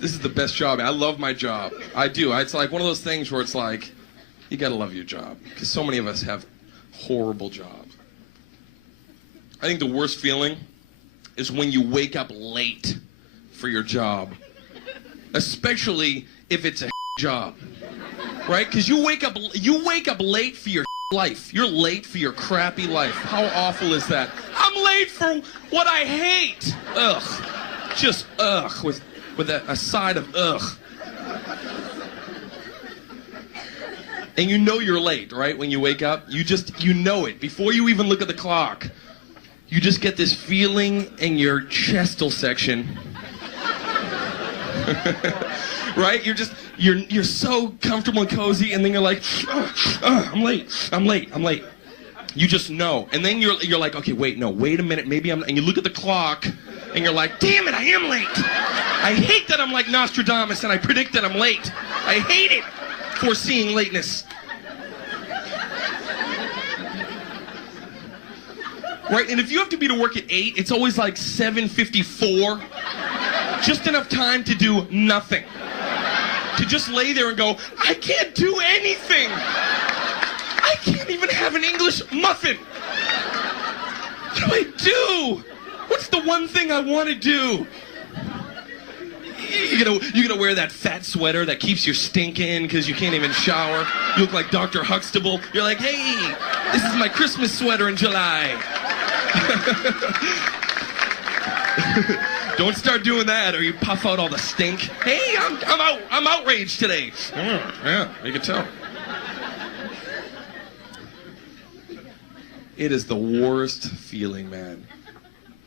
This is the best job. I love my job. I do. It's like one of those things where it's like, you gotta love your job. Because so many of us have horrible jobs. I think the worst feeling is when you wake up late for your job. Especially if it's a job. Right? Because you wake up late for your life. You're late for your crappy life. How awful is that? I'm late for what I hate. Ugh. Just ugh. With a side of ugh. And you know you're late, right? When you wake up, you know it. Before you even look at the clock, you just get this feeling in your chestal section. Right? You're so comfortable and cozy, and then you're like, I'm late. You just know. And then you're like, okay, wait a minute, maybe and you look at the clock, and you're like, damn it, I am late. I hate that I'm like Nostradamus and I predict that I'm late. I hate it. Foreseeing lateness. Right? And if you have to be to work at 8, it's always like 7:54. Just enough time to do nothing. To just lay there and go, I can't do anything. I can't even have an English muffin. What do I do? What's the one thing I want to do? You're gonna wear that fat sweater that keeps your stink in because you can't even shower. You look like Dr. Huxtable. You're like, hey, this is my Christmas sweater in July. Don't start doing that or you puff out all the stink. Hey, I'm outraged today. Yeah, you can tell. It is the worst feeling, man.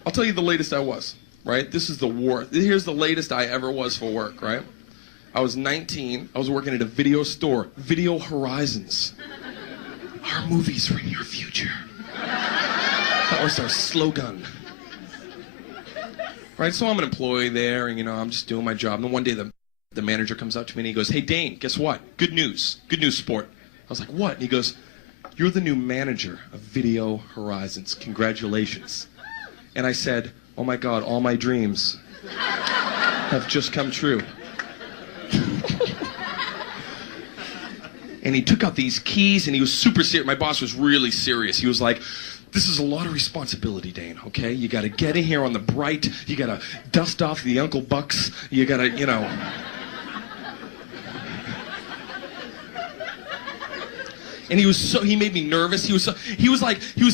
I'll tell you the latest I was, right? This is the worst. Here's the latest I ever was for work, right? I was 19. I was working at a video store, Video Horizons. Our movies are in your future. That was our slogan. Right, so I'm an employee there, and I'm just doing my job. And then one day the manager comes up to me and he goes, hey, Dane, guess what? Good news, sport. I was like, what? And he goes, you're the new manager of Video Horizons. Congratulations. And I said, oh my God, all my dreams have just come true. And he took out these keys and he was super serious. My boss was really serious. He was like, this is a lot of responsibility, Dane, okay? You gotta get in here on the bright. You gotta dust off the Uncle Bucks. You gotta, And he made me nervous. He was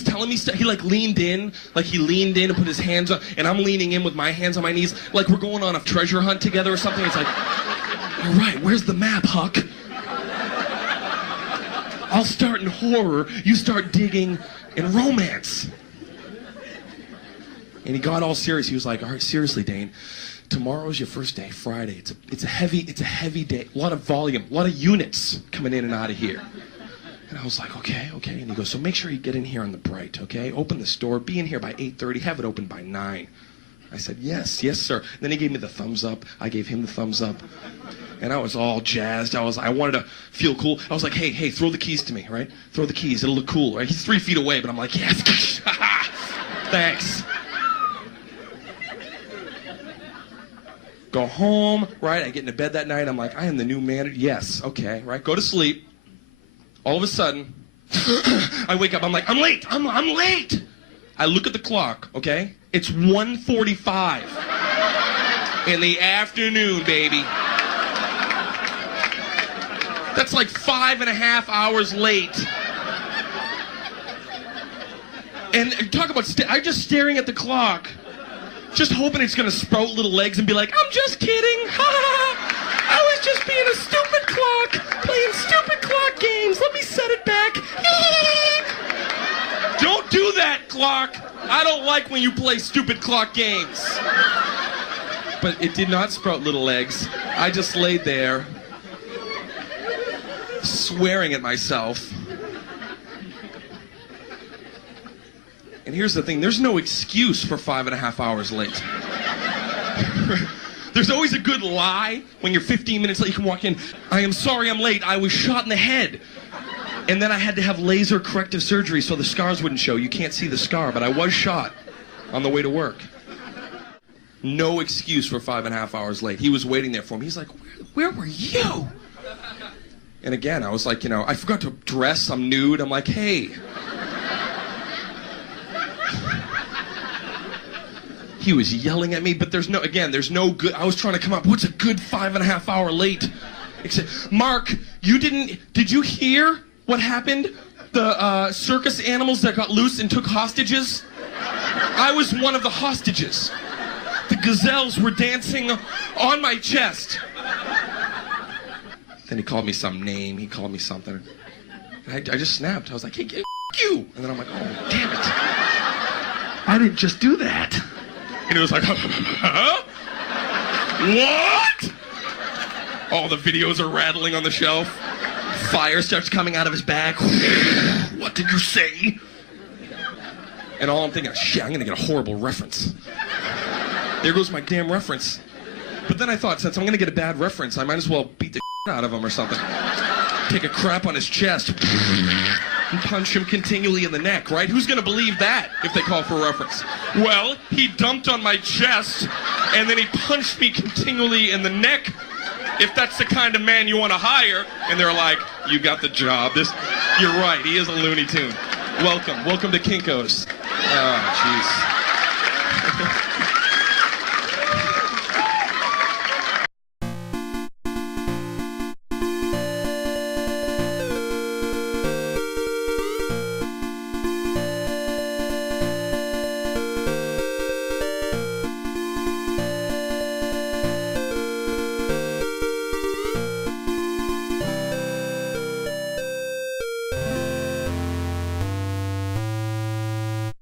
telling me stuff. He leaned in and put his hands on, and I'm leaning in with my hands on my knees, like we're going on a treasure hunt together or something. It's like, all right, where's the map, Huck? I'll start in horror, you start digging in romance. And he got all serious. He was like, all right, seriously, Dane, tomorrow's your first day, Friday. It's a heavy day, a lot of volume, a lot of units coming in and out of here. And I was like, okay. And he goes, so make sure you get in here on the bright, okay? Open the store, be in here by 8:30, have it open by 9. I said, yes, sir. And then he gave me the thumbs up. I gave him the thumbs up. And I was all jazzed. I wanted to feel cool. I was like, hey, throw the keys to me, right? Throw the keys, it'll look cool, right? He's 3 feet away, but I'm like, yes, thanks. Go home, right? I get into bed that night. I'm like, I am the new manager. Yes, okay, right? Go to sleep. All of a sudden, I wake up. I'm like, I'm late. I'm late. I look at the clock, okay? It's 1:45 in the afternoon, baby. That's like 5.5 hours late. And talk about, I'm just staring at the clock, just hoping it's going to sprout little legs and be like, I'm just kidding. I was just being a stupid clock, playing stupid clock games. Let me set it back. Don't do that, clock. I don't like when you play stupid clock games. But it did not sprout little legs. I just laid there, swearing at myself. And here's the thing, there's no excuse for 5.5 hours late. There's always a good lie when you're 15 minutes late. You can walk in, I am sorry I'm late, I was shot in the head. And then I had to have laser corrective surgery so the scars wouldn't show. You can't see the scar, but I was shot on the way to work. No excuse for 5.5 hours late. He was waiting there for me. He's like, where were you? And again, I was like, I forgot to dress. I'm nude. I'm like, hey. He was yelling at me, but there's no good. I was trying to come up. What's a good 5.5 hour late? Except, Mark, did you hear what happened? The circus animals that got loose and took hostages? I was one of the hostages. The gazelles were dancing on my chest. Then he called me some name. He called me something. And I just snapped. I was like, hey, f*** you. And then I'm like, oh, damn it. I didn't just do that. And he was like, huh? What? All the videos are rattling on the shelf. Fire starts coming out of his bag. What did you say? And all I'm thinking, shit, I'm going to get a horrible reference. There goes my damn reference. But then I thought, since I'm going to get a bad reference, I might as well beat the shit out of him or something. Take a crap on his chest. And punch him continually in the neck, right? Who's going to believe that if they call for a reference? Well, he dumped on my chest, and then he punched me continually in the neck. If that's the kind of man you want to hire. And they're like, you got the job. You're right, he is a Looney Tune. Welcome to Kinko's. Oh, jeez.